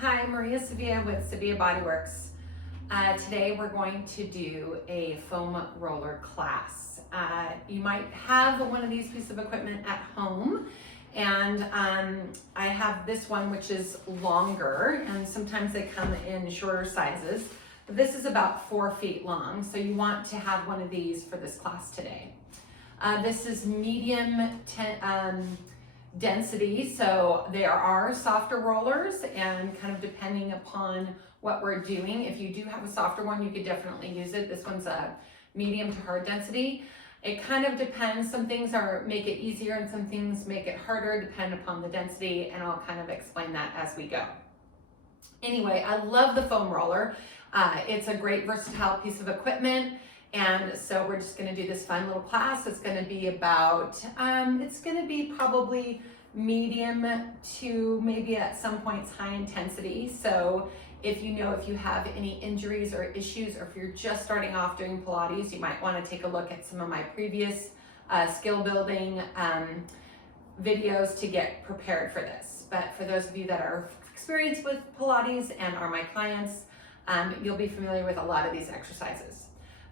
Hi, Maria Sevilla with Sevilla Bodyworks. Today we're going to do a foam roller class. You might have one of these pieces of equipment at home, and I have this one which is longer, and sometimes they come in shorter sizes. But this is about 4 feet long, so you want to have one of these for this class today. This is medium density, so there are softer rollers, and kind of depending upon what we're doing, if you do have a softer one, you could definitely use it. This one's a medium to hard density. It kind of depends. Some things make it easier and some things make it harder, depending upon the density, and I'll kind of explain that as we go. Anyway, I love the foam roller. It's a great versatile piece of equipment. And so we're just going to do this fun little class. It's going to be about, it's going to be probably medium to maybe at some points high intensity. So if you have any injuries or issues, or if you're just starting off doing Pilates, you might want to take a look at some of my previous skill building videos to get prepared for this. But for those of you that are experienced with Pilates and are my clients, you'll be familiar with a lot of these exercises.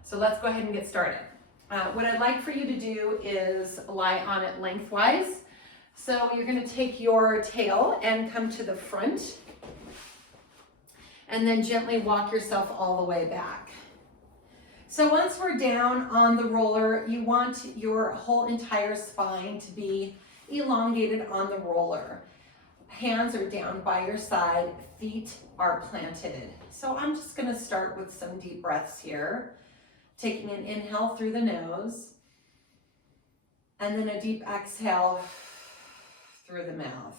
So let's go ahead and get started. What I'd like for you to do is lie on it lengthwise. So you're going to take your tail and come to the front, and then gently walk yourself all the way back. So once we're down on the roller, you want your whole entire spine to be elongated on the roller. Hands are down by your side, feet are planted. So I'm just going to start with some deep breaths here. Taking an inhale through the nose, and then a deep exhale through the mouth.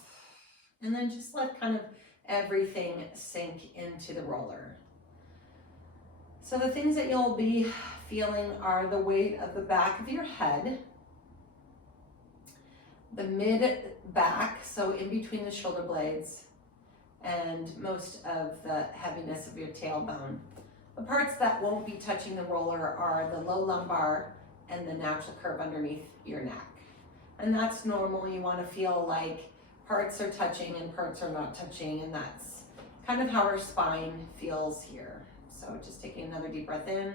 And then just let kind of everything sink into the roller. So the things that you'll be feeling are the weight of the back of your head, the mid back, so in between the shoulder blades, and most of the heaviness of your tailbone. The parts that won't be touching the roller are the low lumbar and the natural curve underneath your neck. And that's normal. You want to feel like parts are touching and parts are not touching, and that's kind of how our spine feels here. So just taking another deep breath in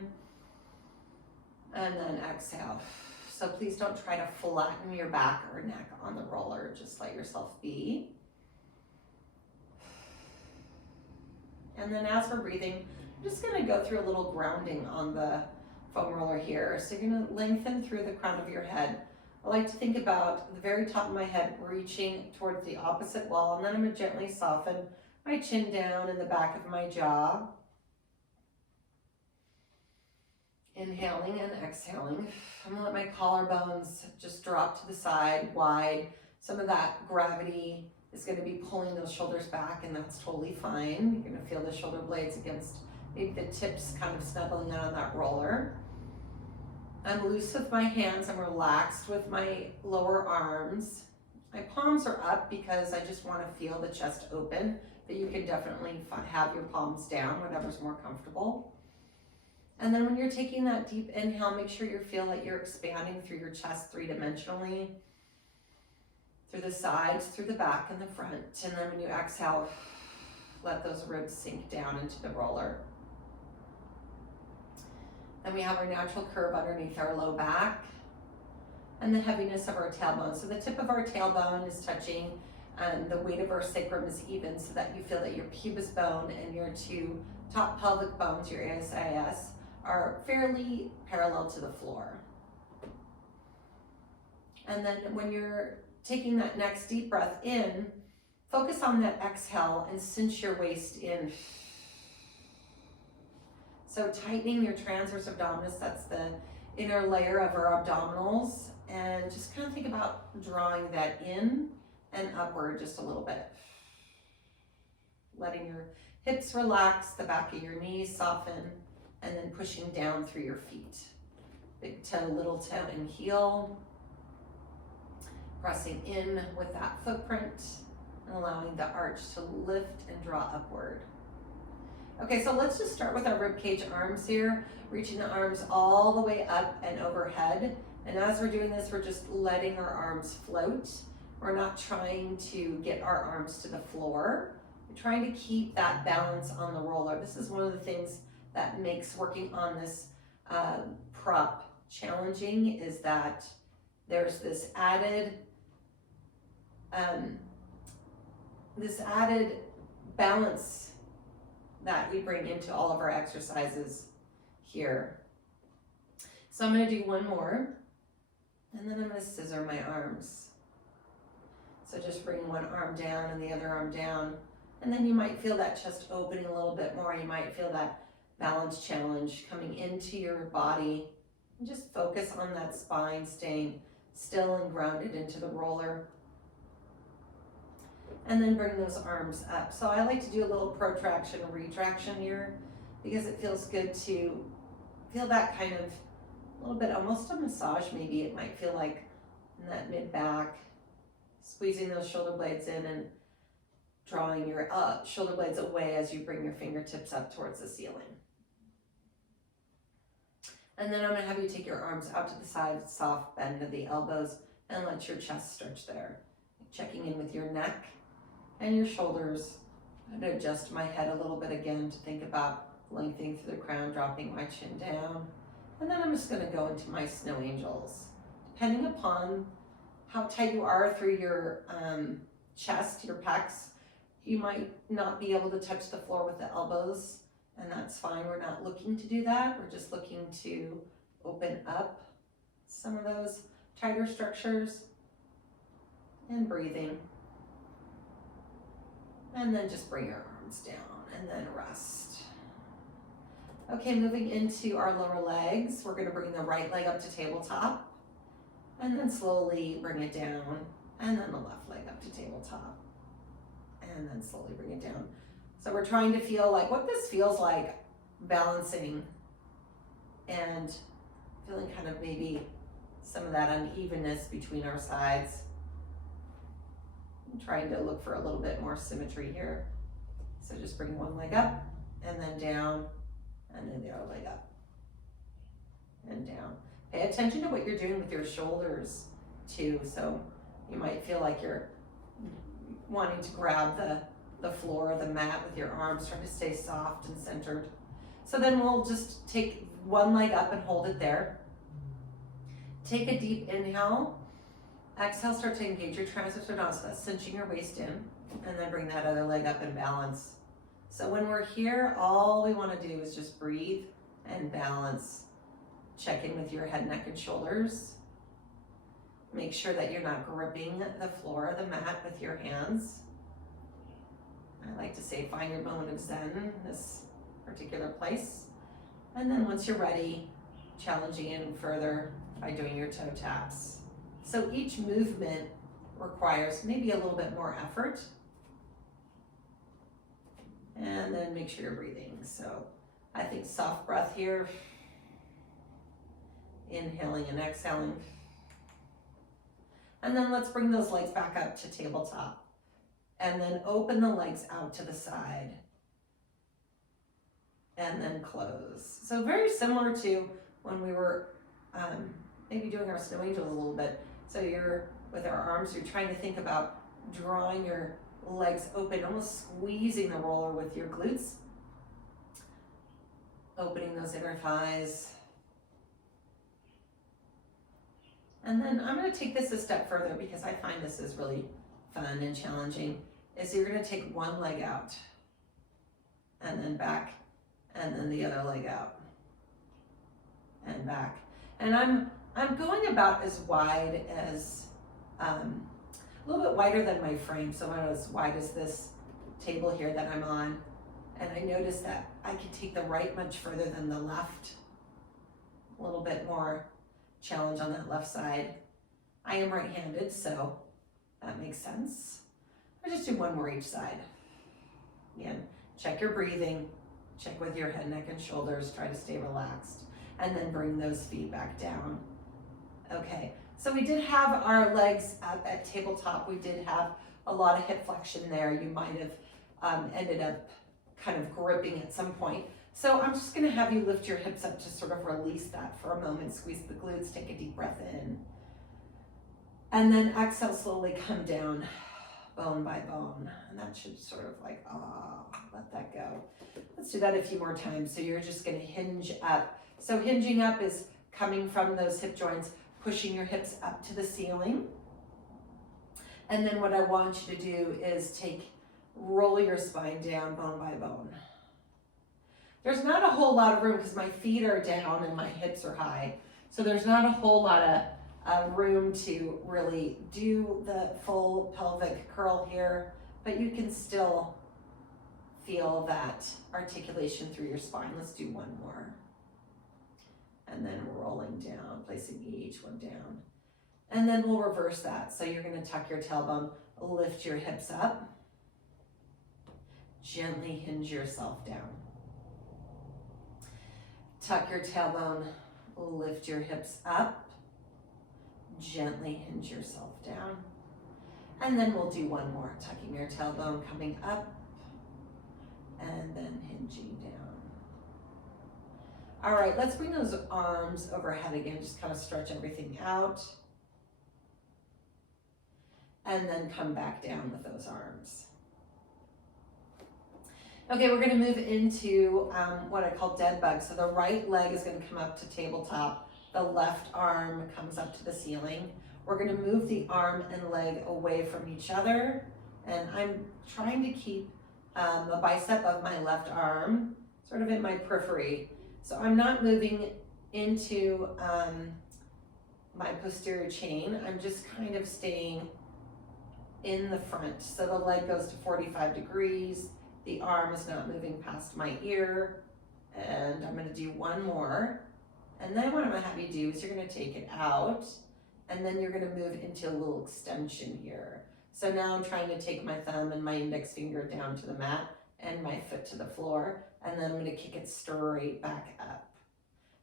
and then exhale. So please don't try to flatten your back or neck on the roller. Just let yourself be. And then as we're breathing, I'm just going to go through a little grounding on the foam roller here. So you're going to lengthen through the crown of your head. I like to think about the very top of my head reaching towards the opposite wall, and then I'm going to gently soften my chin down in the back of my jaw. Inhaling and exhaling. I'm going to let my collarbones just drop to the side wide. Some of that gravity is going to be pulling those shoulders back, and that's totally fine. You're going to feel the shoulder blades against maybe the tips kind of snuggling out on that roller. I'm loose with my hands. I'm relaxed with my lower arms. My palms are up because I just want to feel the chest open, but you can definitely have your palms down, whatever's more comfortable. And then when you're taking that deep inhale, make sure you feel that you're expanding through your chest three-dimensionally, through the sides, through the back and the front. And then when you exhale, let those ribs sink down into the roller. Then we have our natural curve underneath our low back and the heaviness of our tailbone. So the tip of our tailbone is touching, and the weight of our sacrum is even, so that you feel that your pubis bone and your two top pelvic bones, your ASIS, are fairly parallel to the floor. And then when you're taking that next deep breath in, focus on that exhale and cinch your waist in. So tightening your transverse abdominis, that's the inner layer of our abdominals, and just kind of think about drawing that in and upward just a little bit. Letting your hips relax, the back of your knees soften, and then pushing down through your feet. Big toe, little toe, and heel. Pressing in with that footprint and allowing the arch to lift and draw upward. Okay, so let's just start with our ribcage arms here, reaching the arms all the way up and overhead. And as we're doing this, we're just letting our arms float. We're not trying to get our arms to the floor. You're trying to keep that balance on the roller. This is one of the things that makes working on this prop challenging, is that there's this added balance that we bring into all of our exercises here. So I'm going to do one more, and then I'm going to scissor my arms. So just bring one arm down and the other arm down, and then you might feel that chest opening a little bit more. You might feel that balance challenge coming into your body. And just focus on that spine staying still and grounded into the roller. And then bring those arms up. So I like to do a little protraction, retraction here, because it feels good to feel that kind of a little bit, almost a massage maybe it might feel like, in that mid back, squeezing those shoulder blades in and drawing your shoulder blades away as you bring your fingertips up towards the ceiling. And then I'm going to have you take your arms out to the side, soft bend of the elbows, and let your chest stretch there. Checking in with your neck and your shoulders. I'm going to adjust my head a little bit again to think about lengthening through the crown, dropping my chin down. And then I'm just going to go into my snow angels. Depending upon how tight you are through your chest, your pecs, you might not be able to touch the floor with the elbows. And that's fine. We're not looking to do that. We're just looking to open up some of those tighter structures and breathing. And then just bring your arms down and then rest. Okay, moving into our lower legs, we're going to bring the right leg up to tabletop and then slowly bring it down, and then the left leg up to tabletop and then slowly bring it down. So we're trying to feel like what this feels like, balancing and feeling kind of maybe some of that unevenness between our sides. I'm trying to look for a little bit more symmetry here. So just bring one leg up and then down, and then the other leg up and down. Pay attention to what you're doing with your shoulders too. So you might feel like you're wanting to grab the floor or the mat with your arms, trying to stay soft and centered. So then we'll just take one leg up and hold it there. Take a deep inhale. Exhale, start to engage your triceps or not, so that's cinching your waist in, and then bring that other leg up and balance. So when we're here, all we want to do is just breathe and balance. Check in with your head, neck, and shoulders. Make sure that you're not gripping the floor or the mat with your hands. I like to say, find your moment of zen in this particular place. And then once you're ready, challenging in further by doing your toe taps. So each movement requires maybe a little bit more effort. And then make sure you're breathing. So I think soft breath here. Inhaling and exhaling. And then let's bring those legs back up to tabletop. And then open the legs out to the side. And then close. So very similar to when we were maybe doing our snow angels a little bit. So you're, with our arms, you're trying to think about drawing your legs open, almost squeezing the roller with your glutes. Opening those inner thighs. And then I'm going to take this a step further because I find this is really fun and challenging. Is you're going to take one leg out and then back, and then the other leg out and back. And I'm going about as wide as, a little bit wider than my frame, so I'm as wide as this table here that I'm on. And I noticed that I can take the right much further than the left. A little bit more challenge on that left side. I am right-handed, so that makes sense. I'll just do one more each side. Again, check your breathing, check with your head, neck, and shoulders, try to stay relaxed, and then bring those feet back down. Okay, so we did have our legs up at tabletop. We did have a lot of hip flexion there. You might have ended up kind of gripping at some point. So I'm just gonna have you lift your hips up to sort of release that for a moment, squeeze the glutes, take a deep breath in. And then exhale, slowly come down, bone by bone. And that should sort of like, let that go. Let's do that a few more times. So you're just gonna hinge up. So hinging up is coming from those hip joints, pushing your hips up to the ceiling. And then what I want you to do is roll your spine down bone by bone. There's not a whole lot of room because my feet are down and my hips are high. So there's not a whole lot of room to really do the full pelvic curl here, but you can still feel that articulation through your spine. Let's do one more. And then rolling down, placing each one down. And then we'll reverse that. So you're gonna tuck your tailbone, lift your hips up, gently hinge yourself down. Tuck your tailbone, lift your hips up, gently hinge yourself down. And then we'll do one more, tucking your tailbone, coming up, and then hinging down. All right, let's bring those arms overhead again, just kind of stretch everything out. And then come back down with those arms. Okay, we're gonna move into what I call dead bug. So the right leg is gonna come up to tabletop. The left arm comes up to the ceiling. We're gonna move the arm and leg away from each other. And I'm trying to keep the bicep of my left arm sort of in my periphery. So I'm not moving into my posterior chain. I'm just kind of staying in the front. So the leg goes to 45 degrees. The arm is not moving past my ear. And I'm gonna do one more. And then what I'm gonna have you do is you're gonna take it out and then you're gonna move into a little extension here. So now I'm trying to take my thumb and my index finger down to the mat and my foot to the floor. And then I'm gonna kick it straight back up.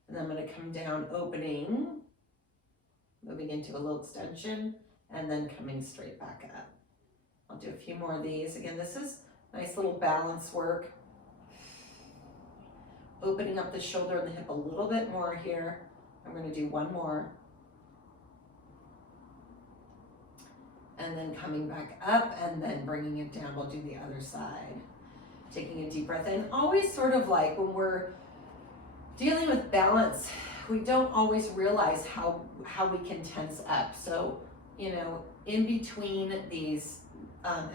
And then I'm gonna come down, opening, moving into a little extension, and then coming straight back up. I'll do a few more of these. Again, this is nice little balance work. Opening up the shoulder and the hip a little bit more here. I'm gonna do one more. And then coming back up and then bringing it down. We'll do the other side. Taking a deep breath in. Always sort of like when we're dealing with balance, we don't always realize how we can tense up. So, you know, in between these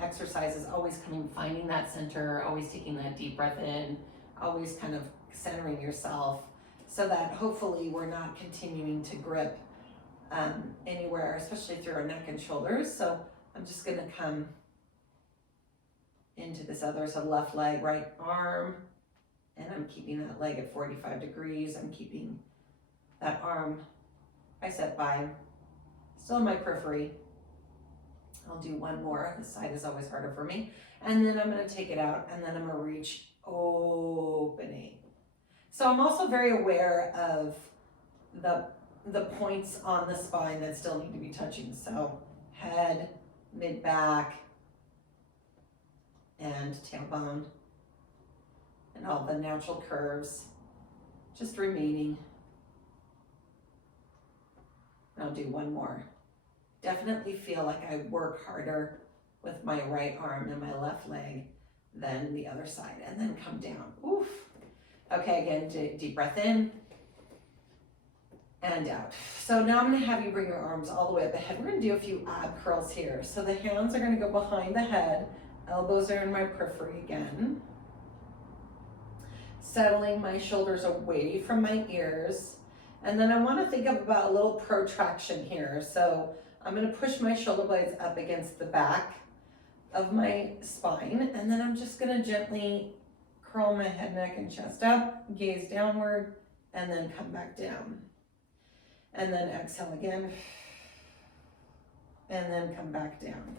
exercises, always finding that center, always taking that deep breath in, always kind of centering yourself so that hopefully we're not continuing to grip anywhere, especially through our neck and shoulders. So I'm just gonna come into this other, so left leg, right arm, and I'm keeping that leg at 45 degrees. I'm keeping that arm bicep by, still in my periphery. I'll do one more. This side is always harder for me. And then I'm gonna take it out and then I'm gonna reach, opening. So I'm also very aware of the points on the spine that still need to be touching. So head, mid-back, and tailbone, and all the natural curves just remaining. And I'll do one more. Definitely feel like I work harder with my right arm and my left leg than the other side, and then come down. Oof. Okay, again, deep breath in and out. So now I'm gonna have you bring your arms all the way up ahead. We're gonna do a few ab curls here. So the hands are gonna go behind the head, elbows are in my periphery again. Settling my shoulders away from my ears. And then I wanna think about a little protraction here. So I'm gonna push my shoulder blades up against the back of my spine, and then I'm just gonna gently curl my head, neck, and chest up, gaze downward, and then come back down. And then exhale again, and then come back down.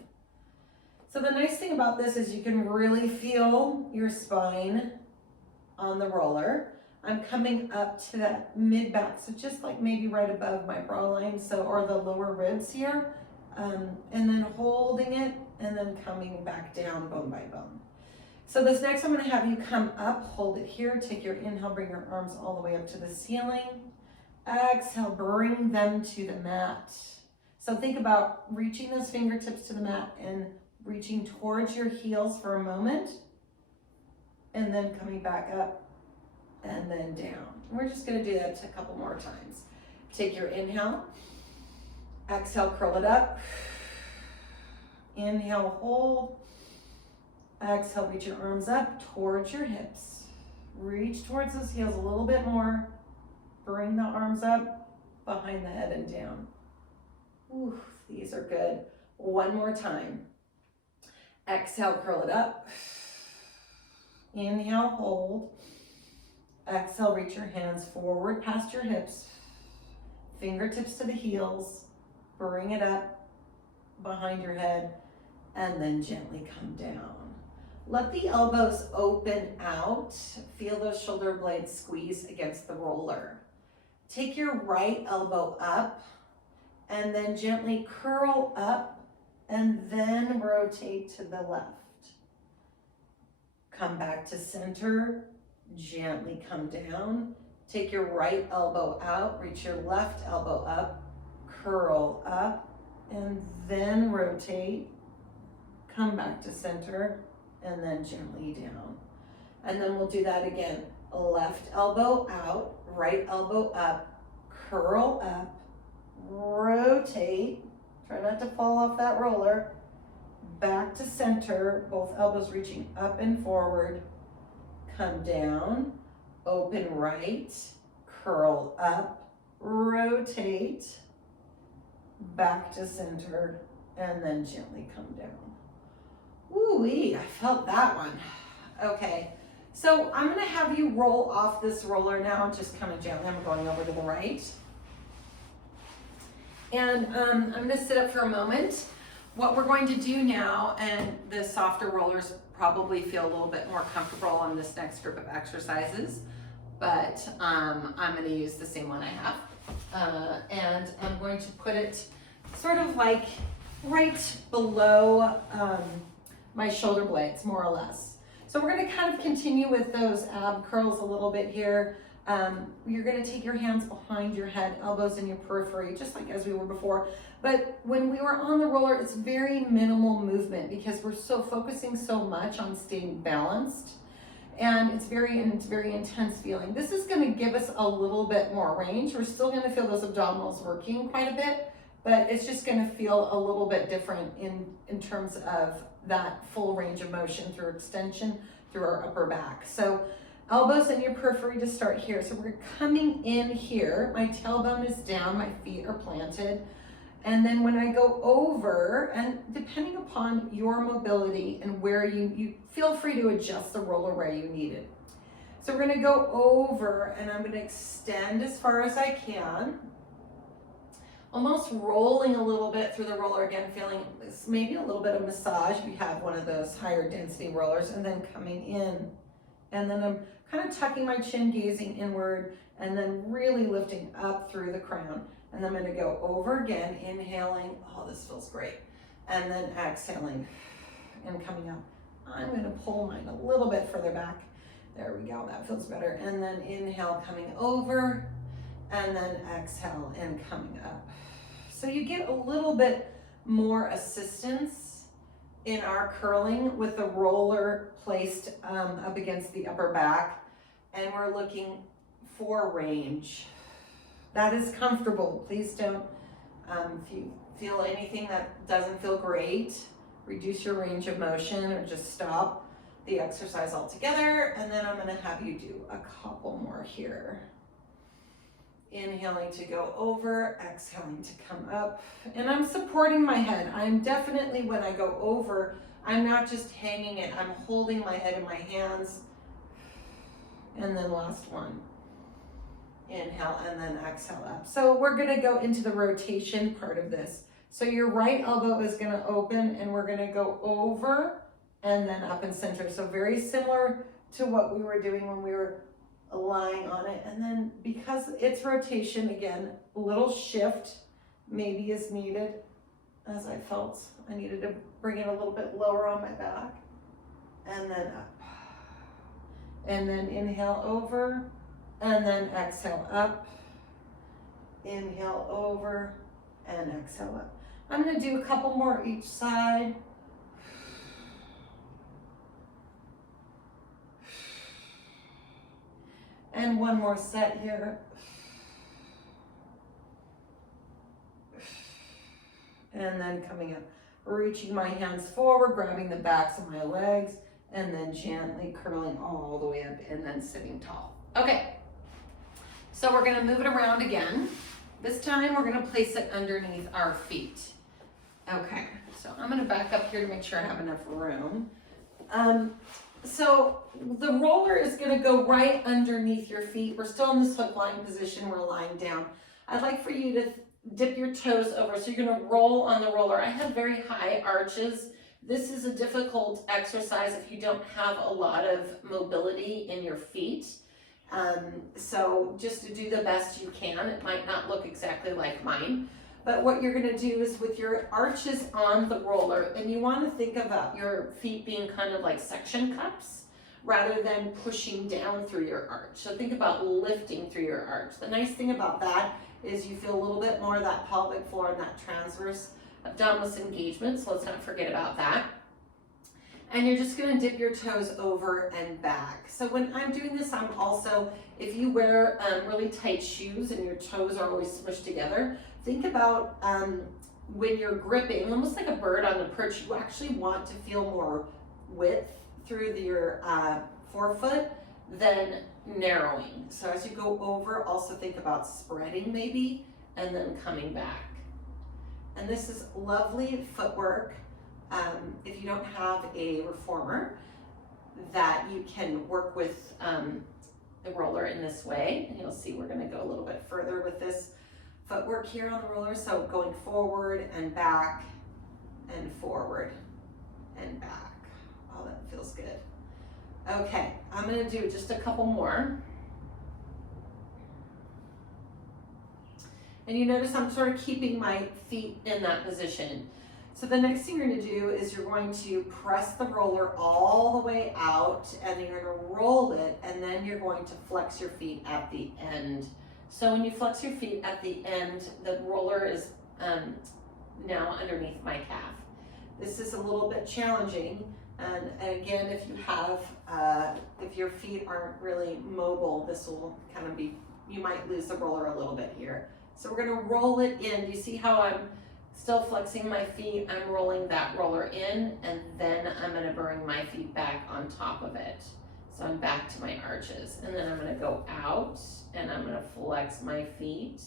So the nice thing about this is you can really feel your spine on the roller. I'm coming up to that mid-back, so just like maybe right above my bra line, so, or the lower ribs here, and then holding it, and then coming back down bone by bone. So this next, I'm gonna have you come up, hold it here, take your inhale, bring your arms all the way up to the ceiling. Exhale, bring them to the mat. So think about reaching those fingertips to the mat and reaching towards your heels for a moment, and then coming back up and then down. We're just gonna do that a couple more times. Take your inhale, exhale, curl it up. Inhale, hold. Exhale, reach your arms up towards your hips. Reach towards those heels a little bit more. Bring the arms up behind the head and down. Ooh, these are good. One more time. Exhale, curl it up. Inhale, hold. Exhale, reach your hands forward past your hips. Fingertips to the heels. Bring it up behind your head and then gently come down. Let the elbows open out. Feel those shoulder blades squeeze against the roller. Take your right elbow up and then gently curl up and then rotate to the left. Come back to center, gently come down. Take your right elbow out, reach your left elbow up, curl up, and then rotate. Come back to center, and then gently down. And then we'll do that again. Left elbow out, right elbow up, curl up, rotate. Try not to fall off that roller. Back to center, both elbows reaching up and forward. Come down, open right, curl up, rotate, back to center, and then gently come down. Woo-wee, I felt that one. Okay, so I'm gonna have you roll off this roller now, just kind of gently. I'm going over to the right. And I'm gonna sit up for a moment. What we're going to do now, and the softer rollers probably feel a little bit more comfortable on this next group of exercises, but I'm gonna use the same one I have. And I'm going to put it sort of like right below my shoulder blades, more or less. So we're gonna kind of continue with those ab curls a little bit here. You're gonna take your hands behind your head, elbows in your periphery, just like as we were before. But when we were on the roller, it's very minimal movement because we're so focusing so much on staying balanced. And it's very intense feeling. This is gonna give us a little bit more range. We're still gonna feel those abdominals working quite a bit, but it's just gonna feel a little bit different in terms of that full range of motion through extension through our upper back. So elbows in your periphery to start here. So we're coming in here. My tailbone is down, my feet are planted. And then when I go over, and depending upon your mobility and where you feel free to adjust the roller where you need it. So we're gonna go over and I'm gonna extend as far as I can. Almost rolling a little bit through the roller again, feeling maybe a little bit of massage if you have one of those higher density rollers, and then coming in. And then I'm kind of tucking my chin, gazing inward, and then really lifting up through the crown. And then I'm gonna go over again, inhaling, oh, this feels great. And then exhaling and coming up. I'm gonna pull mine a little bit further back. There we go, that feels better. And then inhale, coming over, and then exhale and coming up. So you get a little bit more assistance in our curling with the roller placed up against the upper back, and we're looking for range. That is comfortable. Please don't, if you feel anything that doesn't feel great, reduce your range of motion or just stop the exercise altogether. And then I'm gonna have you do a couple more here. Inhaling to go over, exhaling to come up. And I'm supporting my head. I'm definitely, when I go over, I'm not just hanging it, I'm holding my head in my hands. And then last one. Inhale and then exhale up. So we're gonna go into the rotation part of this. So your right elbow is gonna open and we're gonna go over and then up and center. So very similar to what we were doing when we were lying on it. And then because it's rotation, again, a little shift maybe is needed, as I felt I needed to bring it a little bit lower on my back. And then up. And then inhale over. And then exhale up, inhale over, and exhale up. I'm gonna do a couple more each side. one more set here. And then coming up, reaching my hands forward, grabbing the backs of my legs, and then gently curling all the way up and then sitting tall. Okay, so we're gonna move it around again. This time we're gonna place it underneath our feet. Okay, so I'm gonna back up here to make sure I have enough room. So the roller is gonna go right underneath your feet. We're still in this hook lying position, we're lying down. I'd like for you to dip your toes over, so you're gonna roll on the roller. I have very high arches. This is a difficult exercise if you don't have a lot of mobility in your feet. So just to do the best you can. It might not look exactly like mine, but what you're gonna do is with your arches on the roller, and you wanna think about your feet being kind of like suction cups rather than pushing down through your arch. So think about lifting through your arch. The nice thing about that is you feel a little bit more of that pelvic floor and that transverse abdominis engagement, so let's not forget about that. And you're just gonna dip your toes over and back. So when I'm doing this, I'm also, if you wear really tight shoes and your toes are always smushed together, think about when you're gripping, almost like a bird on a perch, you actually want to feel more width through your forefoot than narrowing. So as you go over, also think about spreading maybe, and then coming back. And this is lovely footwork. If you don't have a reformer, that you can work with the roller in this way. And you'll see we're gonna go a little bit further with this footwork here on the roller. So going forward and back and forward and back. Oh, that feels good. Okay, I'm gonna do just a couple more. And you notice I'm sort of keeping my feet in that position. So the next thing you're gonna do is you're going to press the roller all the way out, and you're gonna roll it, and then you're going to flex your feet at the end. So when you flex your feet at the end, the roller is now underneath my calf. This is a little bit challenging. And again, if you have, if your feet aren't really mobile, this will kind of be, you might lose the roller a little bit here. So we're gonna roll it in. Do you see how I'm still flexing my feet? I'm rolling that roller in, and then I'm gonna bring my feet back on top of it. So I'm back to my arches, and then I'm gonna go out, and I'm gonna flex my feet,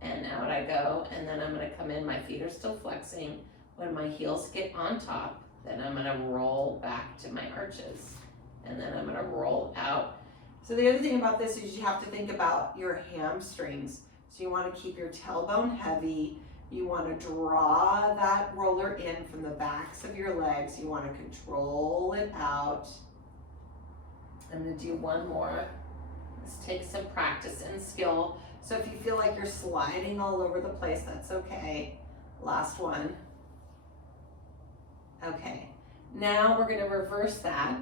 and out I go, and then I'm gonna come in, my feet are still flexing. When my heels get on top, then I'm gonna roll back to my arches, and then I'm gonna roll out. So the other thing about this is you have to think about your hamstrings. So you wanna keep your tailbone heavy. You wanna draw that roller in from the backs of your legs. You wanna control it out. I'm gonna do one more. This takes some practice and skill. So if you feel like you're sliding all over the place, that's okay. Last one. Okay, now we're gonna reverse that.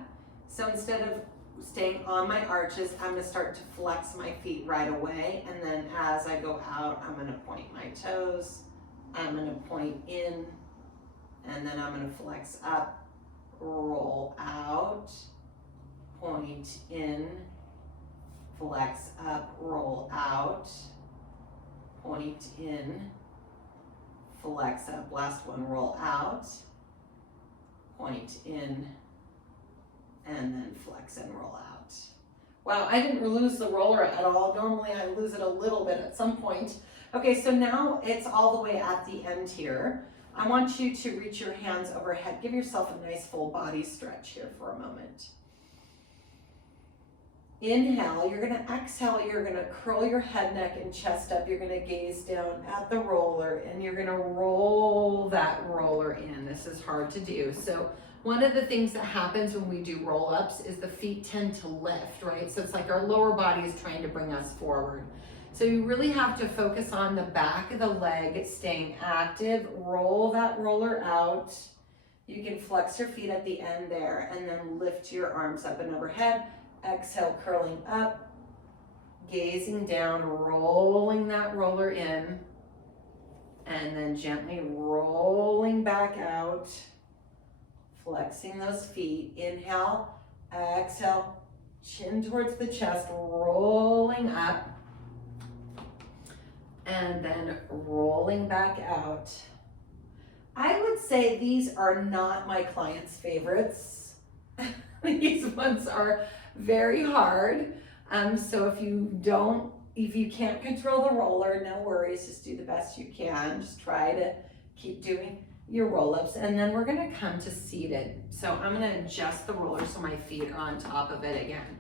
So instead of staying on my arches, I'm gonna start to flex my feet right away. And then as I go out, I'm gonna point my toes. I'm gonna point in, and then I'm gonna flex up, roll out, point in, flex up, roll out, point in, flex up, last one, roll out, point in, and then flex and roll out. Wow, I didn't lose the roller at all. Normally I lose it a little bit at some point. Okay, so now it's all the way at the end here. I want you to reach your hands overhead. Give yourself a nice full body stretch here for a moment. Inhale, you're gonna exhale, you're gonna curl your head, neck, and chest up. You're gonna gaze down at the roller, and you're gonna roll that roller in. This is hard to do. So one of the things that happens when we do roll-ups is the feet tend to lift, right? So it's like our lower body is trying to bring us forward. So you really have to focus on the back of the leg, staying active. Roll that roller out. You can flex your feet at the end there, and then lift your arms up and overhead. Exhale, curling up, gazing down, rolling that roller in, and then gently rolling back out, flexing those feet. Inhale, exhale, chin towards the chest, rolling up, and then rolling back out. I would say these are not my clients' favorites. These ones are very hard. So if you can't control the roller, no worries, just do the best you can. Just try to keep doing your roll-ups, and then we're gonna come to seated. So I'm gonna adjust the roller so my feet are on top of it again.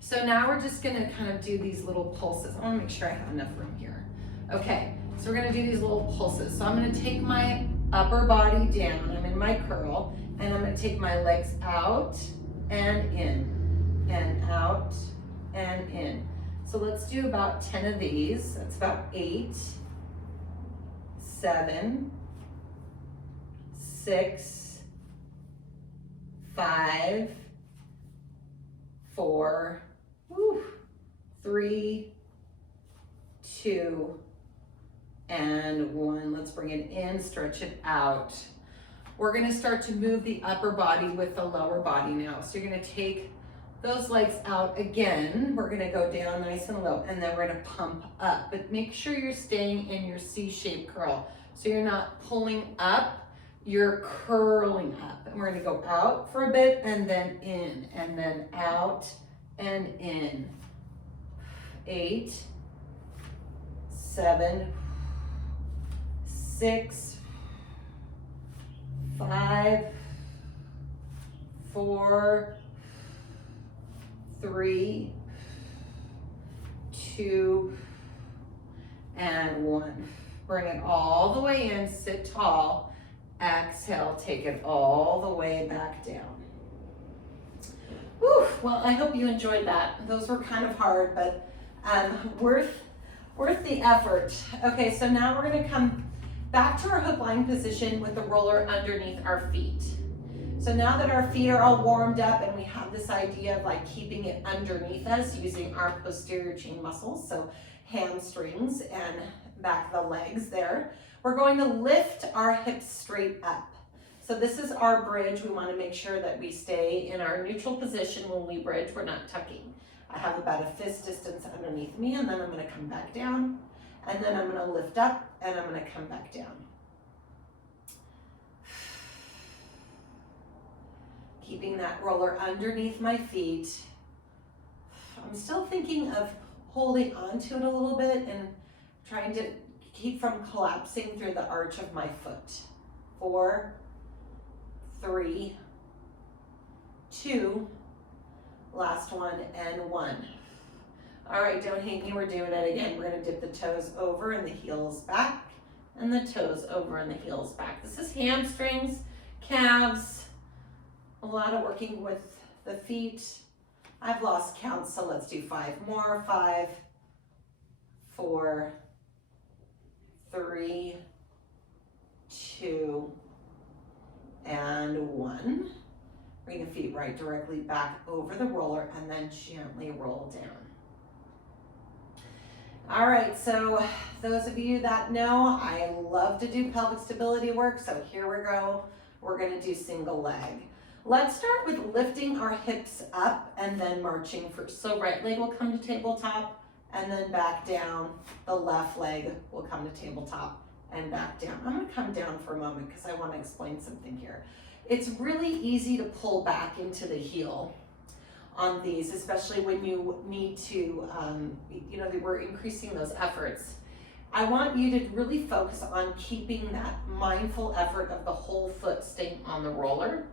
So now we're just gonna kind of do these little pulses. I wanna make sure I have enough room here. Okay, so we're gonna do these little pulses. So I'm gonna take my upper body down, I'm in my curl, and I'm gonna take my legs out and in, and out and in. So let's do about 10 of these. That's about 8, 7, 6, 5, 4, 3, 2, and 1. Let's bring it in, stretch it out. We're gonna start to move the upper body with the lower body now. So you're gonna take those legs out again. We're gonna go down nice and low, and then we're gonna pump up. But make sure you're staying in your C-shaped curl. So you're not pulling up, you're curling up. And we're gonna go out for a bit, and then in, and then out and in. 8, 7, 6, 5, 4, 3, 2, and 1. Bring it all the way in, sit tall. Exhale, take it all the way back down. Whew, well, I hope you enjoyed that. Those were kind of hard, but worth the effort. Okay, so now we're gonna come back to our hook lying position with the roller underneath our feet. So now that our feet are all warmed up and we have this idea of like keeping it underneath us using our posterior chain muscles, so hamstrings and back of the legs there, we're going to lift our hips straight up. So this is our bridge. We want to make sure that we stay in our neutral position when we bridge. We're not tucking. I have about a fist distance underneath me, and then I'm going to come back down, and then I'm going to lift up, and I'm going to come back down. Keeping that roller underneath my feet. I'm still thinking of holding onto it a little bit and trying to keep from collapsing through the arch of my foot. 4, 3, 2, last one, and 1. All right, don't hate me, we're doing it again. We're gonna dip the toes over and the heels back, and the toes over and the heels back. This is hamstrings, calves, a lot of working with the feet. I've lost count, so let's do 5 more. 5, 4, 3, 2, and 1. Bring your feet right directly back over the roller and then gently roll down. All right, so those of you that know, I love to do pelvic stability work, so here we go. We're gonna do single leg. Let's start with lifting our hips up and then marching first. So right leg will come to tabletop and then back down. The left leg will come to tabletop and back down. I'm gonna come down for a moment because I wanna explain something here. It's really easy to pull back into the heel on these, especially when you need to, we're increasing those efforts. I want you to really focus on keeping that mindful effort of the whole foot staying on the roller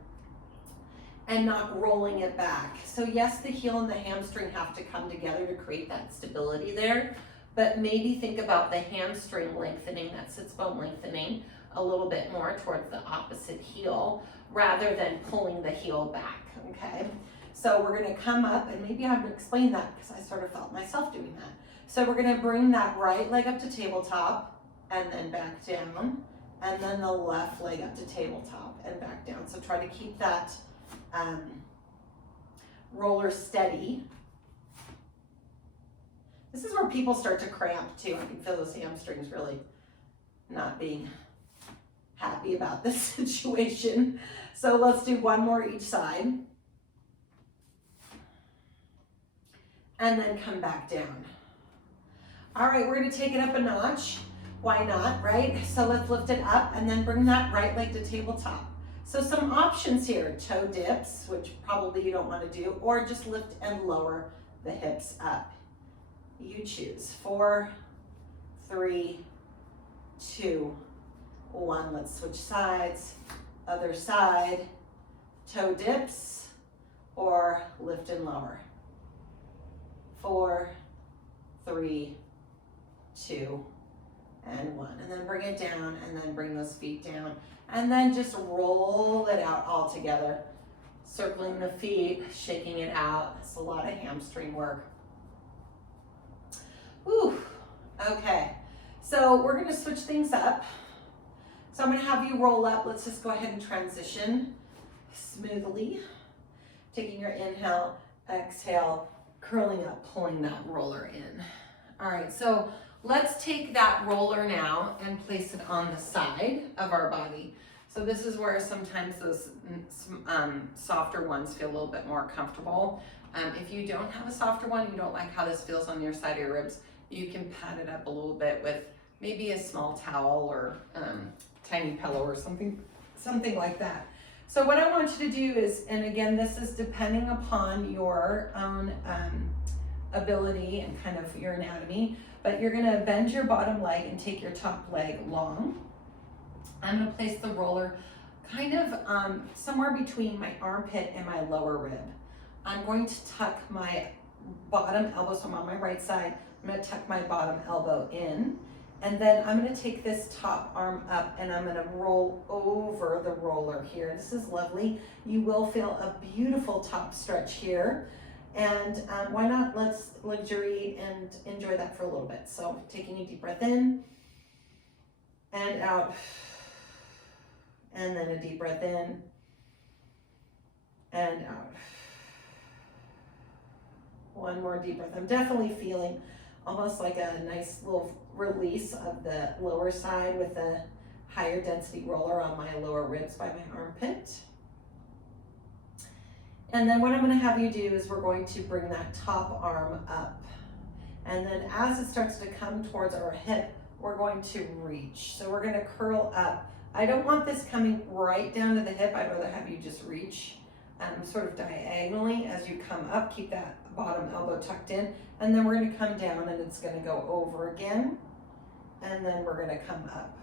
and not rolling it back. So yes, the heel and the hamstring have to come together to create that stability there, but maybe think about the hamstring lengthening, that sits bone lengthening a little bit more towards the opposite heel rather than pulling the heel back, okay? So we're gonna come up, and maybe I haven't explained that because I sort of felt myself doing that. So we're gonna bring that right leg up to tabletop and then back down, and then the left leg up to tabletop and back down. So try to keep that roller steady. This is where people start to cramp too. I can feel those hamstrings really not being happy about this situation. So let's do 1 more each side. and then come back down. All right, we're gonna take it up a notch. Why not, right? So let's lift it up and then bring that right leg to tabletop. So some options here, toe dips, which probably you don't wanna do, or just lift and lower the hips up. You choose. 4, 3, 2, 1. Let's switch sides. Other side, toe dips, or lift and lower. 4, 3, 2, and 1. And then bring it down, and then bring those feet down. And then just roll it out all together. Circling the feet, shaking it out. It's a lot of hamstring work. Whew. Okay, so we're gonna switch things up. So I'm gonna have you roll up. Let's just go ahead and transition smoothly. Taking your inhale, exhale, curling up, pulling that roller in. All right, so let's take that roller now and place it on the side of our body. So this is where sometimes those softer ones feel a little bit more comfortable. If you don't have a softer one, you don't like how this feels on your side of your ribs, you can pad it up a little bit with maybe a small towel or tiny pillow or something like that. So what I want you to do is, and again, this is depending upon your own ability and kind of your anatomy, but you're gonna bend your bottom leg and take your top leg long. I'm gonna place the roller kind of somewhere between my armpit and my lower rib. I'm going to tuck my bottom elbow, so I'm on my right side, I'm gonna tuck my bottom elbow in, and then I'm gonna take this top arm up and I'm gonna roll over the roller here. This is lovely. You will feel a beautiful top stretch here. And why not, let's luxuriate and enjoy that for a little bit. So taking a deep breath in and out, and then a deep breath in and out. One more deep breath. I'm definitely feeling almost like a nice little release of the lower side with the higher density roller on my lower ribs by my armpit. And then what I'm gonna have you do is we're going to bring that top arm up. And then as it starts to come towards our hip, we're going to reach. So we're gonna curl up. I don't want this coming right down to the hip. I'd rather have you just reach sort of diagonally as you come up. Keep that bottom elbow tucked in. And then we're gonna come down and it's gonna go over again. And then we're gonna come up.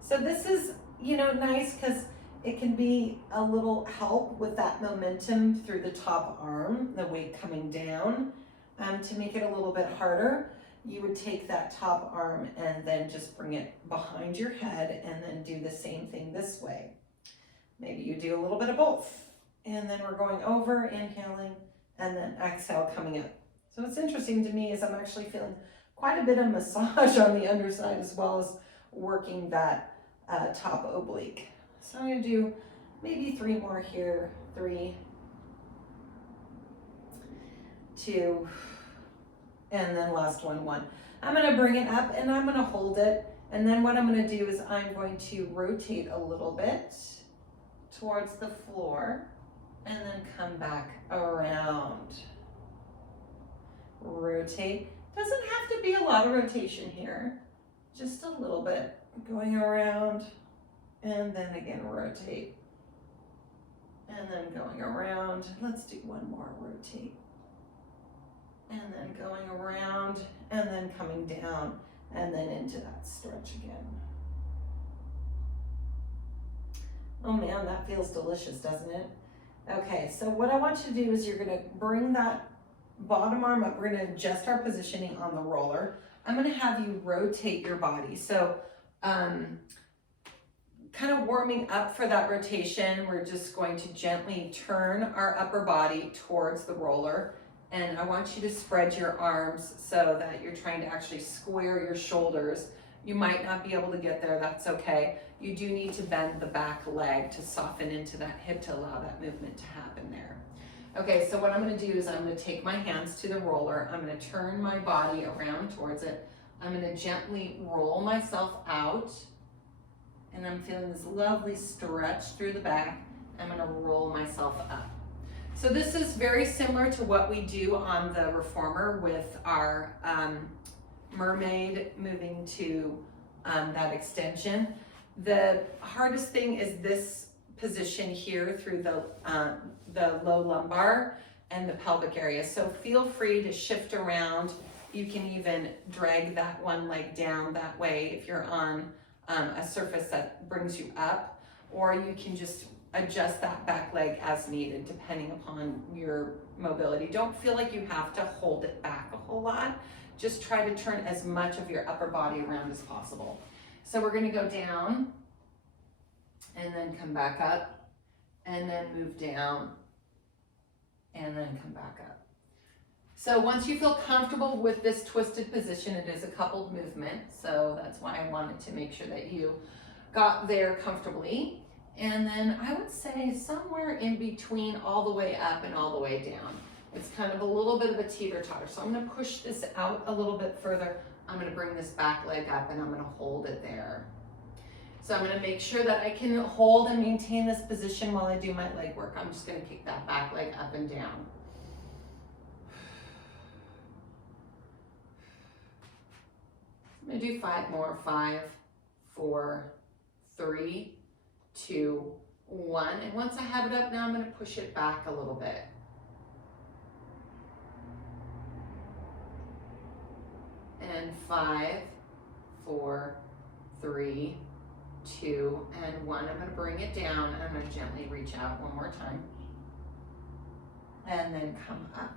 So this is, nice because it can be a little help with that momentum through the top arm, the weight coming down. To make it a little bit harder, you would take that top arm and then just bring it behind your head and then do the same thing this way. Maybe you do a little bit of both. And then we're going over, inhaling, and then exhale, coming up. So what's interesting to me is I'm actually feeling quite a bit of massage on the underside as well as working that top oblique. So I'm gonna do maybe 3 more here. 3, 2, and then last one, 1. I'm gonna bring it up and I'm gonna hold it. And then what I'm gonna do is I'm going to rotate a little bit towards the floor and then come back around. Rotate. Doesn't have to be a lot of rotation here. Just a little bit. Going around. And then again, rotate. And then going around. Let's do one more, rotate. And then going around, and then coming down, and then into that stretch again. Oh man, that feels delicious, doesn't it? Okay, so what I want you to do is you're gonna bring that bottom arm up. We're gonna adjust our positioning on the roller. I'm gonna have you rotate your body. So, kind of warming up for that rotation, we're just going to gently turn our upper body towards the roller. And I want you to spread your arms so that you're trying to actually square your shoulders. You might not be able to get there, that's okay. You do need to bend the back leg to soften into that hip to allow that movement to happen there. Okay, so what I'm gonna do is I'm gonna take my hands to the roller. I'm gonna turn my body around towards it. I'm gonna gently roll myself out. And I'm feeling this lovely stretch through the back. I'm gonna roll myself up. So this is very similar to what we do on the reformer with our mermaid moving to that extension. The hardest thing is this position here through the low lumbar and the pelvic area. So feel free to shift around. You can even drag that one leg down that way if you're on a surface that brings you up, or you can just adjust that back leg as needed depending upon your mobility. Don't feel like you have to hold it back a whole lot. Just try to turn as much of your upper body around as possible. So we're gonna go down and then come back up and then move down and then come back up. So once you feel comfortable with this twisted position, it is a coupled movement. So that's why I wanted to make sure that you got there comfortably. And then I would say somewhere in between all the way up and all the way down. It's kind of a little bit of a teeter-totter. So I'm gonna push this out a little bit further. I'm gonna bring this back leg up and I'm gonna hold it there. So I'm gonna make sure that I can hold and maintain this position while I do my leg work. I'm just gonna kick that back leg up and down. I'm gonna do 5 more. 5, 4, 3, 2, 1. And once I have it up now, I'm gonna push it back a little bit. And 5, 4, 3, 2, and 1. I'm gonna bring it down and I'm gonna gently reach out one more time. And then come up.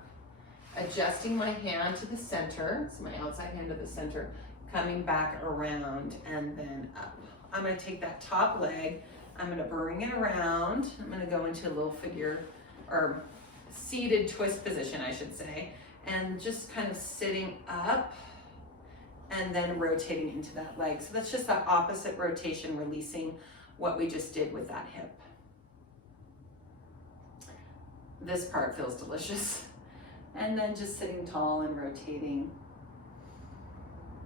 Adjusting my hand to the center, so my outside hand to the center, coming back around and then up. I'm gonna take that top leg, I'm gonna bring it around. I'm gonna go into a little figure, or seated twist position, I should say, and just kind of sitting up and then rotating into that leg. So that's just that opposite rotation, releasing what we just did with that hip. This part feels delicious. And then just sitting tall and rotating.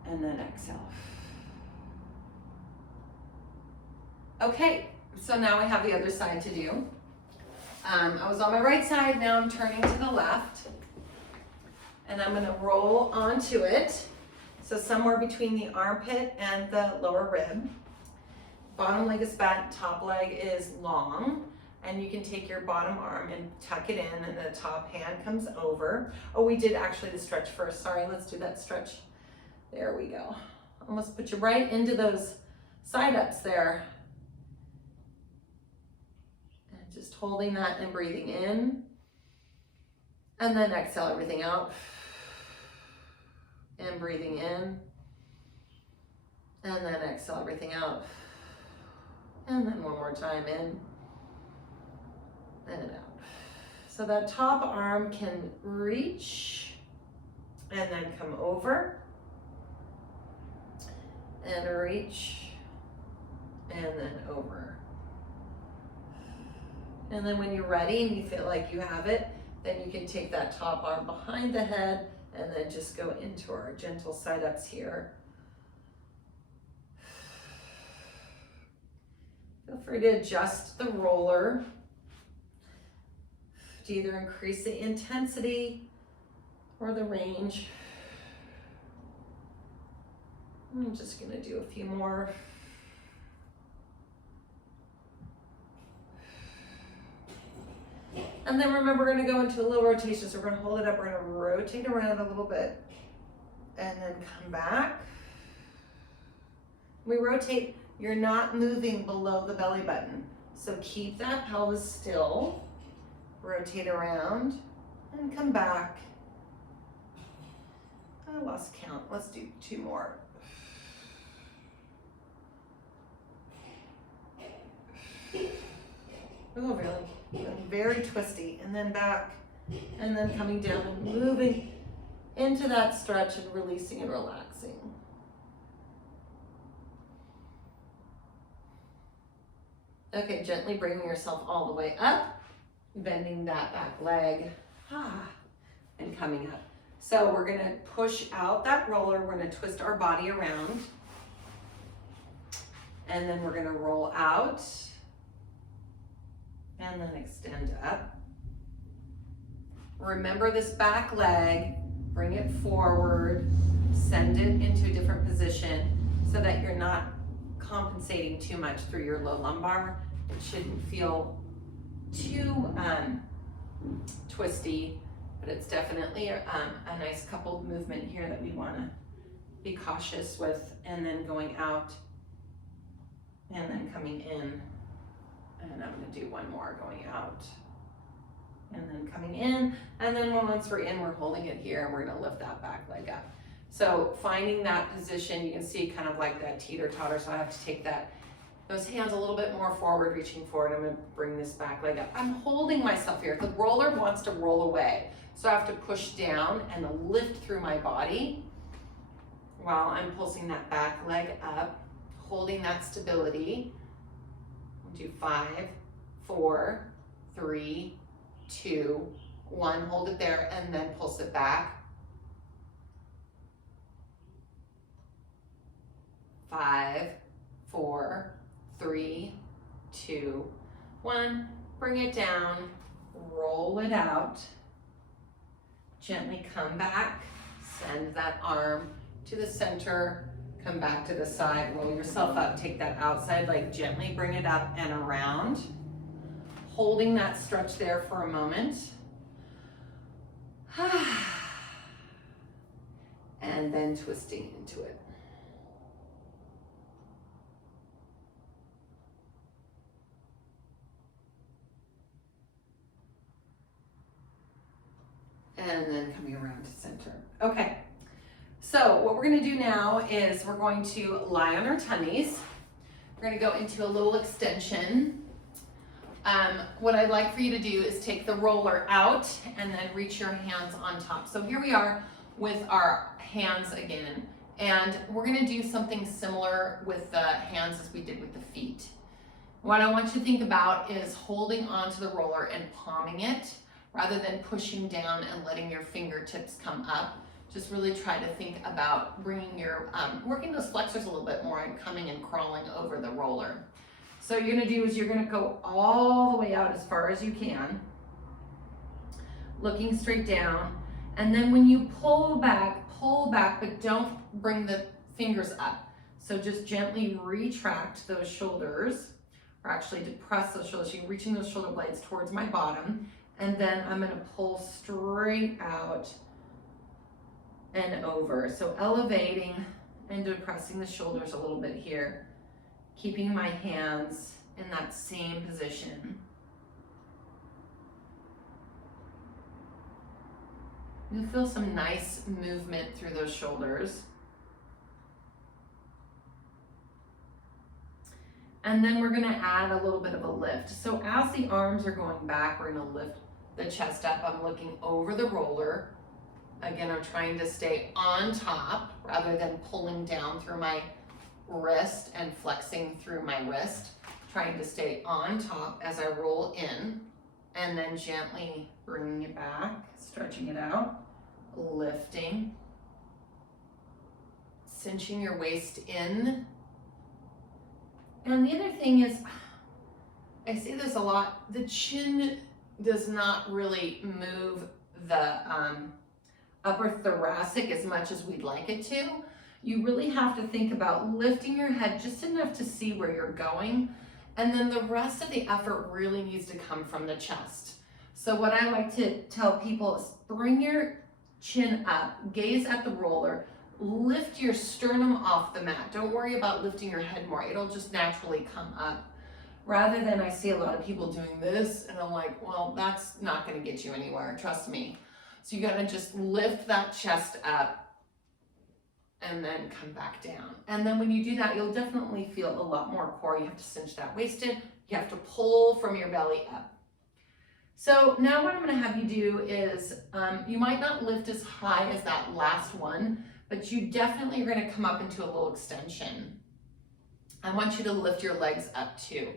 And then exhale. Okay, so now we have the other side to do. I was on my right side, now I'm turning to the left. And I'm gonna roll onto it. So somewhere between the armpit and the lower rib. Bottom leg is bent, top leg is long. And you can take your bottom arm and tuck it in and the top hand comes over. Oh, we did actually the stretch first. Sorry, let's do that stretch. There we go. Almost put you right into those side ups there. And just holding that and breathing in. And then exhale everything out. And breathing in. And then exhale everything out. And then one more time in. And out. So that top arm can reach and then come over and reach and then over. And then when you're ready and you feel like you have it, then you can take that top arm behind the head and then just go into our gentle side ups here. Feel free to adjust the roller to either increase the intensity or the range. I'm just gonna do a few more. And then remember, we're gonna go into a little rotation. So we're gonna hold it up, we're gonna rotate around a little bit and then come back. We rotate, you're not moving below the belly button. So keep that pelvis still. Rotate around and come back. I lost count. Let's do 2 more. Oh, really? Very twisty. And then back. And then coming down and moving into that stretch and releasing and relaxing. Okay, gently bringing yourself all the way up. Bending that back leg, and coming up. So we're gonna push out that roller, we're gonna twist our body around, and then we're gonna roll out, and then extend up, remember this back leg, bring it forward, send it into a different position so that you're not compensating too much through your low lumbar. It shouldn't feel too twisty, but it's definitely a nice coupled movement here that we want to be cautious with, and then going out and then coming in. And I'm going to do one more going out and then coming in, and then once we're in, we're holding it here and we're going to lift that back leg up. So finding that position, you can see kind of like that teeter-totter, so I have to take those hands a little bit more forward, reaching forward. I'm going to bring this back leg up. I'm holding myself here. The roller wants to roll away, so I have to push down and lift through my body while I'm pulsing that back leg up, holding that stability. We'll do 5, 4, 3, 2, 1. Hold it there and then pulse it back. 5, 4, 3, 2, 1. Bring it down, roll it out. Gently come back, send that arm to the center, come back to the side, roll yourself up, take that outside leg, gently bring it up and around. Holding that stretch there for a moment. And then twisting into it. And then coming around to center. Okay, so what we're gonna do now is we're going to lie on our tummies. We're gonna go into a little extension. What I'd like for you to do is take the roller out and then reach your hands on top. So here we are with our hands again, and we're gonna do something similar with the hands as we did with the feet. What I want you to think about is holding onto the roller and palming it rather than pushing down and letting your fingertips come up. Just really try to think about bringing your, working those flexors a little bit more and coming and crawling over the roller. So what you're gonna do is you're gonna go all the way out as far as you can, looking straight down. And then when you pull back, but don't bring the fingers up. So just gently retract those shoulders, or actually depress those shoulders. So you're reaching those shoulder blades towards my bottom. And then I'm gonna pull straight out and over. So elevating and depressing the shoulders a little bit here, keeping my hands in that same position. You'll feel some nice movement through those shoulders. And then we're gonna add a little bit of a lift. So as the arms are going back, we're gonna lift the chest up. I'm looking over the roller. Again, I'm trying to stay on top rather than pulling down through my wrist and flexing through my wrist. Trying to stay on top as I roll in, and then gently bringing it back, stretching it out, lifting, cinching your waist in. And the other thing is, I see this a lot, the chin does not really move the upper thoracic as much as we'd like it to. You really have to think about lifting your head just enough to see where you're going, and then the rest of the effort really needs to come from the chest. So what I like to tell people is bring your chin up, gaze at the roller, lift your sternum off the mat. Don't worry about lifting your head more. It'll just naturally come up. Rather than I see a lot of people doing this, and I'm like, well, that's not gonna get you anywhere, trust me. So you gotta just lift that chest up and then come back down. And then when you do that, you'll definitely feel a lot more core. You have to cinch that waist in. You have to pull from your belly up. So now what I'm gonna have you do is, you might not lift as high as that last one, but you definitely are gonna come up into a little extension. I want you to lift your legs up too.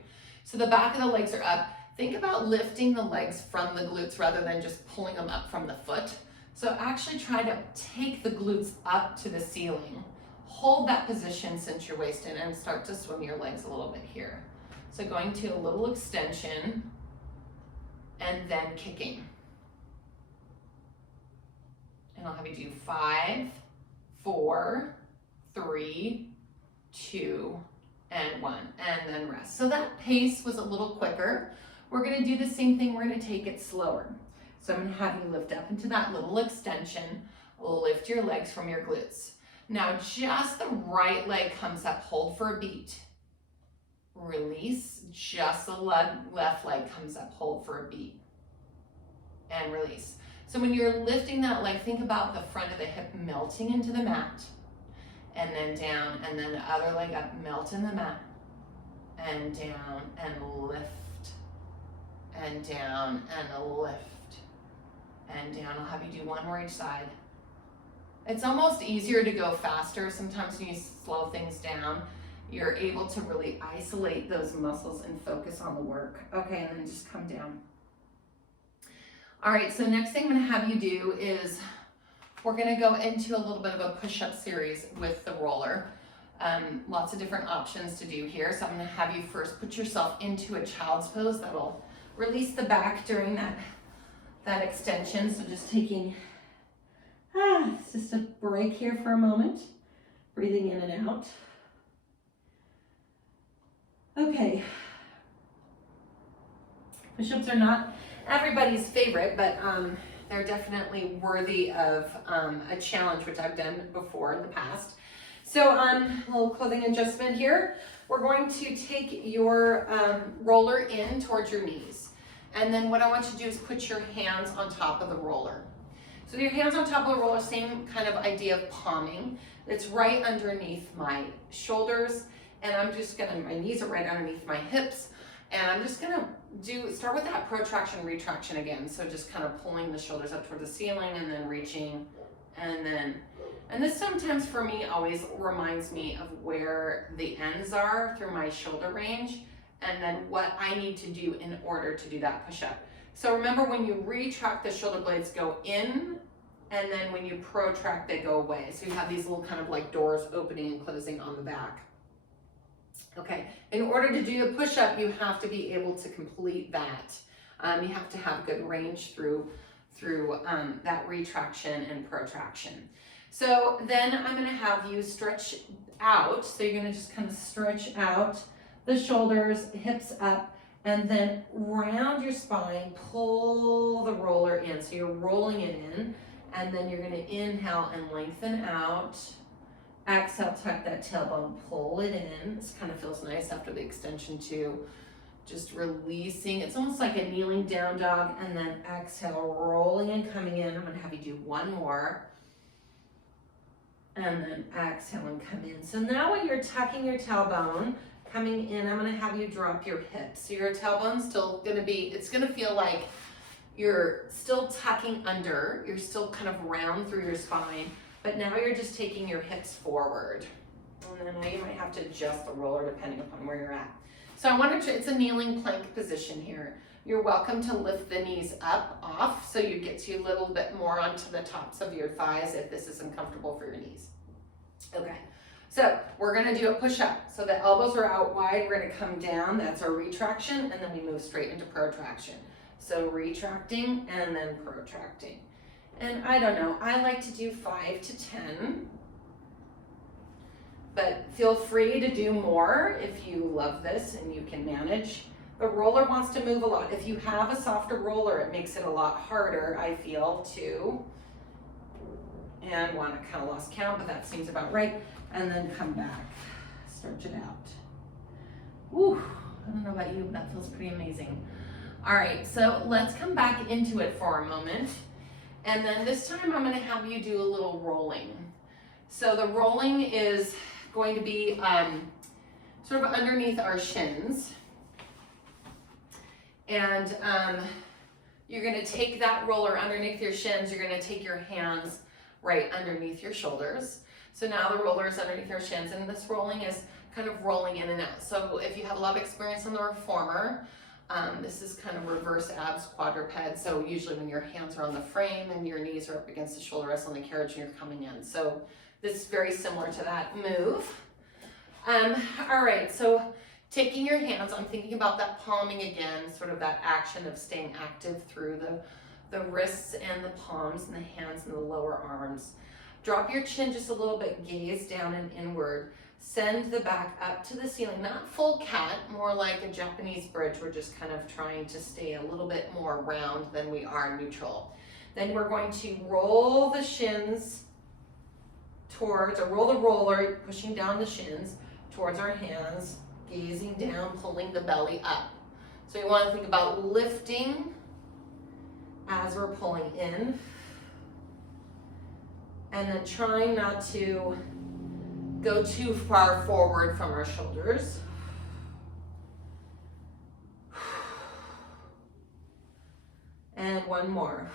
So the back of the legs are up. Think about lifting the legs from the glutes rather than just pulling them up from the foot. So actually try to take the glutes up to the ceiling. Hold that position, cinch your waist in, and start to swim your legs a little bit here. So going to a little extension and then kicking. And I'll have you do 5, 4, 3, 2, and 1, and then rest. So that pace was a little quicker. We're gonna do the same thing, we're gonna take it slower. So I'm gonna have you lift up into that little extension, lift your legs from your glutes. Now just the right leg comes up, hold for a beat. Release, just the left leg comes up, hold for a beat. And release. So when you're lifting that leg, think about the front of the hip melting into the mat. And then down, and then the other leg up, melt in the mat. And down, and lift. And down, and lift. And down. I'll have you do one more each side. It's almost easier to go faster. Sometimes when you slow things down, you're able to really isolate those muscles and focus on the work. Okay, and then just come down. All right, so next thing I'm gonna have you do is we're gonna go into a little bit of a push-up series with the roller. Lots of different options to do here. So I'm gonna have you first put yourself into a child's pose. That'll release the back during that extension. So just taking, it's just a break here for a moment. Breathing in and out. Okay. Push-ups are not everybody's favorite, but they're definitely worthy of a challenge, which I've done before in the past. So a little clothing adjustment here. We're going to take your roller in towards your knees. And then what I want you to do is put your hands on top of the roller. So your hands on top of the roller, same kind of idea of palming. It's right underneath my shoulders. And I'm just gonna, my knees are right underneath my hips. And I'm just gonna start with that protraction, retraction again. So just kind of pulling the shoulders up toward the ceiling and then reaching. And this sometimes for me always reminds me of where the ends are through my shoulder range and then what I need to do in order to do that push-up. So remember, when you retract, the shoulder blades go in, and then when you protract, they go away. So you have these little kind of like doors opening and closing on the back. Okay, in order to do a push-up, you have to be able to complete that. You have to have good range through that retraction and protraction. So then I'm gonna have you stretch out. So you're gonna just kind of stretch out the shoulders, hips up, and then round your spine, pull the roller in. So you're rolling it in, and then you're gonna inhale and lengthen out. Exhale, tuck that tailbone, pull it in. This kind of feels nice after the extension too. Just releasing. It's almost like a kneeling down dog, and then exhale, rolling and coming in. I'm gonna have you do one more. And then exhale and come in. So now when you're tucking your tailbone, coming in, I'm gonna have you drop your hips. So your tailbone's still gonna be, it's gonna feel like you're still tucking under, you're still kind of round through your spine, but now you're just taking your hips forward. And then now you might have to adjust the roller depending upon where you're at. So I want to, it's a kneeling plank position here. You're welcome to lift the knees up, off, so you get you a little bit more onto the tops of your thighs if this isn't comfortable for your knees. Okay, so we're gonna do a push-up. So the elbows are out wide, we're gonna come down, that's our retraction, and then we move straight into protraction. So retracting and then protracting. And I don't know, I like to do 5 to 10, but feel free to do more if you love this and you can manage. The roller wants to move a lot. If you have a softer roller, it makes it a lot harder, I feel, too. And one, I kind of lost count, but that seems about right. And then come back, stretch it out. Woo, I don't know about you, but that feels pretty amazing. All right, so let's come back into it for a moment. And then this time I'm gonna have you do a little rolling. So the rolling is going to be sort of underneath our shins. And you're gonna take that roller underneath your shins, you're gonna take your hands right underneath your shoulders. So now the roller is underneath your shins, and this rolling is kind of rolling in and out. So if you have a lot of experience on the reformer, this is kind of reverse abs quadruped. So usually when your hands are on the frame and your knees are up against the shoulder rest on the carriage and you're coming in. So this is very similar to that move. All right, so taking your hands, I'm thinking about that palming again, sort of that action of staying active through the wrists and the palms and the hands and the lower arms. Drop your chin just a little bit, gaze down and inward. Send the back up to the ceiling, not full cat, more like a Japanese bridge. We're just kind of trying to stay a little bit more round than we are neutral. Then we're going to roll the shins towards, or roll the roller, pushing down the shins towards our hands, gazing down, pulling the belly up. So you want to think about lifting as we're pulling in, and then trying not to go too far forward from our shoulders. And one more.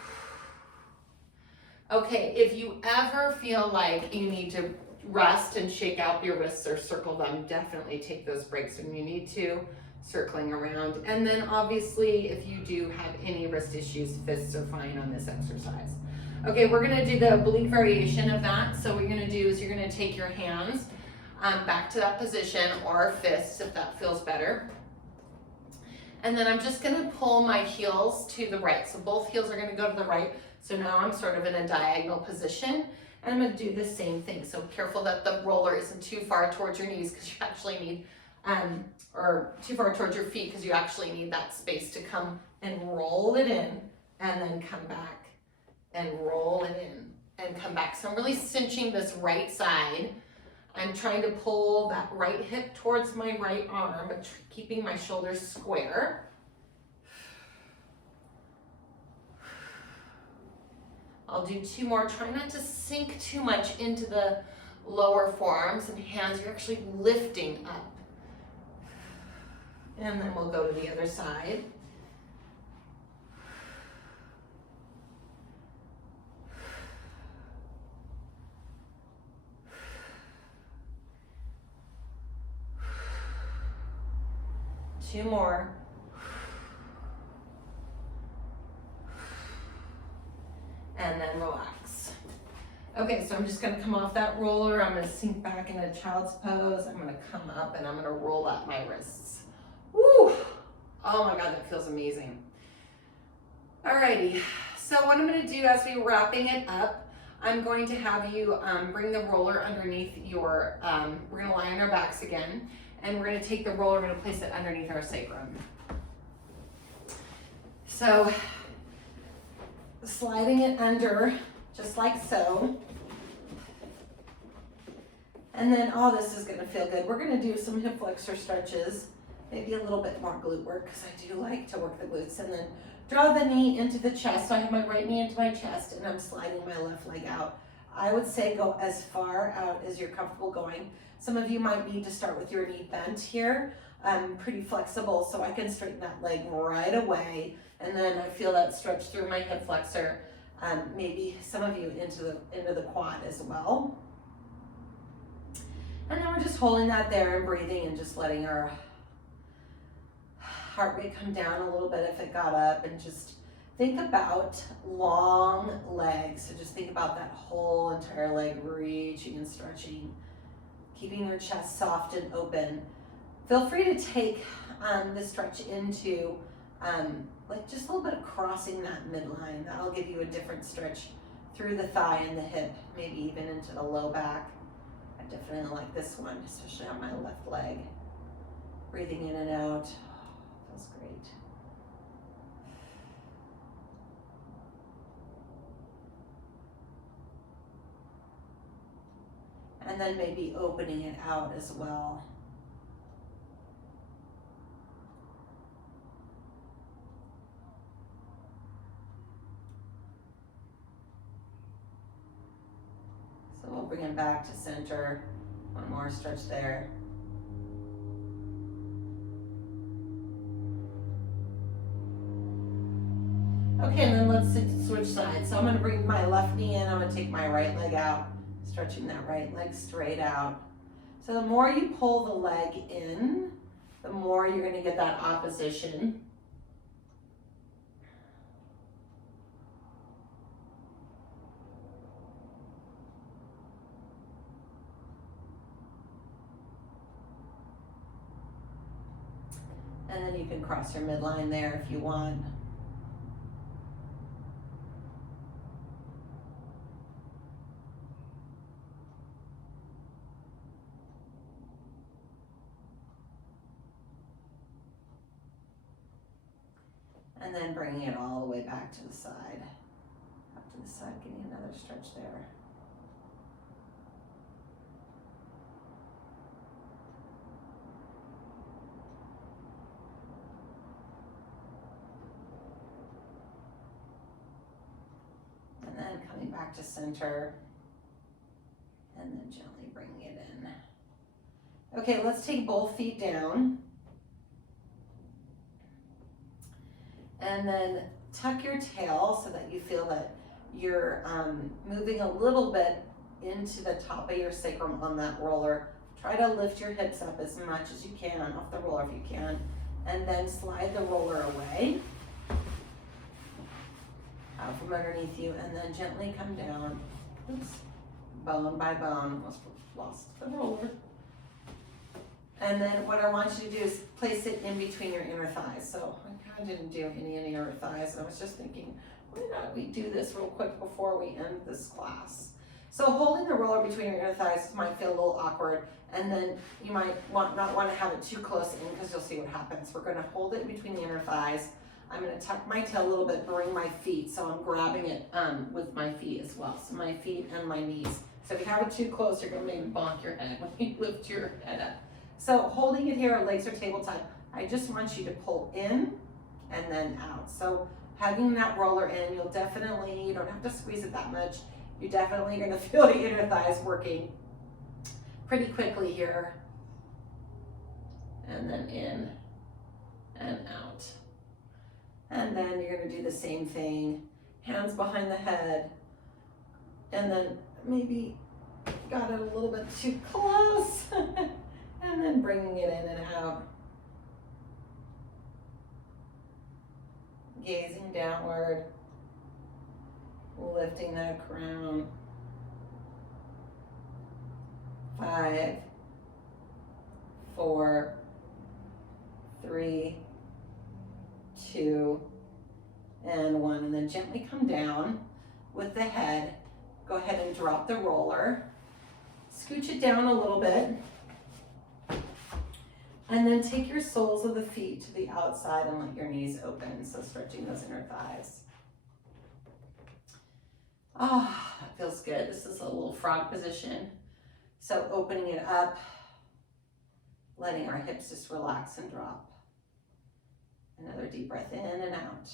Okay, if you ever feel like you need to rest and shake out your wrists or circle them, definitely take those breaks when you need to, circling around. And then obviously, if you do have any wrist issues, fists are fine on this exercise. Okay, we're gonna do the oblique variation of that. So what you're gonna do is you're gonna take your hands back to that position, or fists if that feels better. And then I'm just gonna pull my heels to the right. So both heels are gonna go to the right. So now I'm sort of in a diagonal position, and I'm gonna do the same thing. So careful that the roller isn't too far towards your knees, because you actually need, or too far towards your feet, because you actually need that space to come and roll it in, and then come back and roll it in and come back. So I'm really cinching this right side. I'm trying to pull that right hip towards my right arm, but keeping my shoulders square. I'll do two more. Try not to sink too much into the lower forearms and hands. You're actually lifting up. And then we'll go to the other side. Two more. And then relax. Okay, so I'm just gonna come off that roller. I'm gonna sink back into child's pose. I'm gonna come up and I'm gonna roll up my wrists. Woo! Oh my God, that feels amazing. Alrighty, so what I'm gonna do as we're wrapping it up, I'm going to have you bring the roller underneath your, we're gonna lie on our backs again, and we're gonna take the roller, we're gonna place it underneath our sacrum. So, sliding it under, just like so. And then, oh, this is gonna feel good. We're gonna do some hip flexor stretches, maybe a little bit more glute work, because I do like to work the glutes. And then draw the knee into the chest. So I have my right knee into my chest, and I'm sliding my left leg out. I would say go as far out as you're comfortable going. Some of you might need to start with your knee bent here. I'm pretty flexible, so I can straighten that leg right away. And then I feel that stretch through my hip flexor. Maybe some of you into the quad as well. And then we're just holding that there and breathing and just letting our heart rate come down a little bit if it got up, and just think about long legs. So just think about that whole entire leg reaching and stretching, keeping your chest soft and open. Feel free to take the stretch into like just a little bit of crossing that midline. That'll give you a different stretch through the thigh and the hip, maybe even into the low back. I definitely like this one, especially on my left leg. Breathing in and out, feels great. And then maybe opening it out as well. So we'll bring it back to center. One more stretch there. Okay, and then let's switch sides. So I'm gonna bring my left knee in, I'm gonna take my right leg out, stretching that right leg straight out. So the more you pull the leg in, the more you're gonna get that opposition. And then you can cross your midline there if you want. And then bringing it all the way back to the side. Up to the side, getting another stretch there. And then coming back to center. And then gently bringing it in. Okay, let's take both feet down. And then tuck your tail so that you feel that you're moving a little bit into the top of your sacrum on that roller. Try to lift your hips up as much as you can off the roller if you can. And then slide the roller away out from underneath you, and then gently come down. Oops. Bone by bone. Almost lost the roller. And then what I want you to do is place it in between your inner thighs. So I kind of didn't do any inner thighs. I was just thinking, why not we do this real quick before we end this class? So holding the roller between your inner thighs might feel a little awkward, and then you might not want to have it too close in because you'll see what happens. We're going to hold it between the inner thighs. I'm going to tuck my tail a little bit, bring my feet, so I'm grabbing it with my feet as well. So my feet and my knees. So if you have it too close, you're going to maybe bonk your head when you lift your head up. So holding it here, our legs are tabletop. I just want you to pull in and then out. So having that roller in, you don't have to squeeze it that much. You're definitely going to feel the inner thighs working pretty quickly here. And then in and out. And then you're going to do the same thing. Hands behind the head. And then maybe got it a little bit too close. And then bringing it in and out. Gazing downward. Lifting that crown. 5, 4, 3, 2, and 1. And then gently come down with the head. Go ahead and drop the roller. Scooch it down a little bit. And then take your soles of the feet to the outside and let your knees open. So stretching those inner thighs. Ah, oh, that feels good. This is a little frog position. So opening it up, letting our hips just relax and drop. Another deep breath in and out.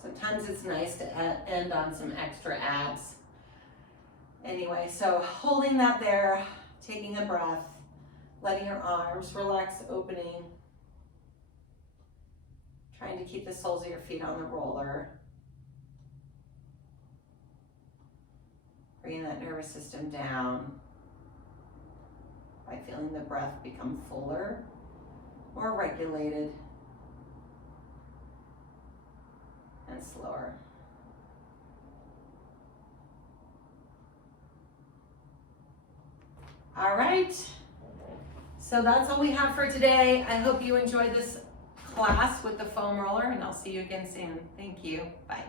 Sometimes it's nice to end on some extra abs. Anyway, so holding that there, taking a breath, letting your arms relax, opening. Trying to keep the soles of your feet on the roller. Bringing that nervous system down by feeling the breath become fuller, more regulated, and slower. All right, so that's all we have for today. I hope you enjoyed this class with the foam roller, and I'll see you again soon. Thank you. Bye.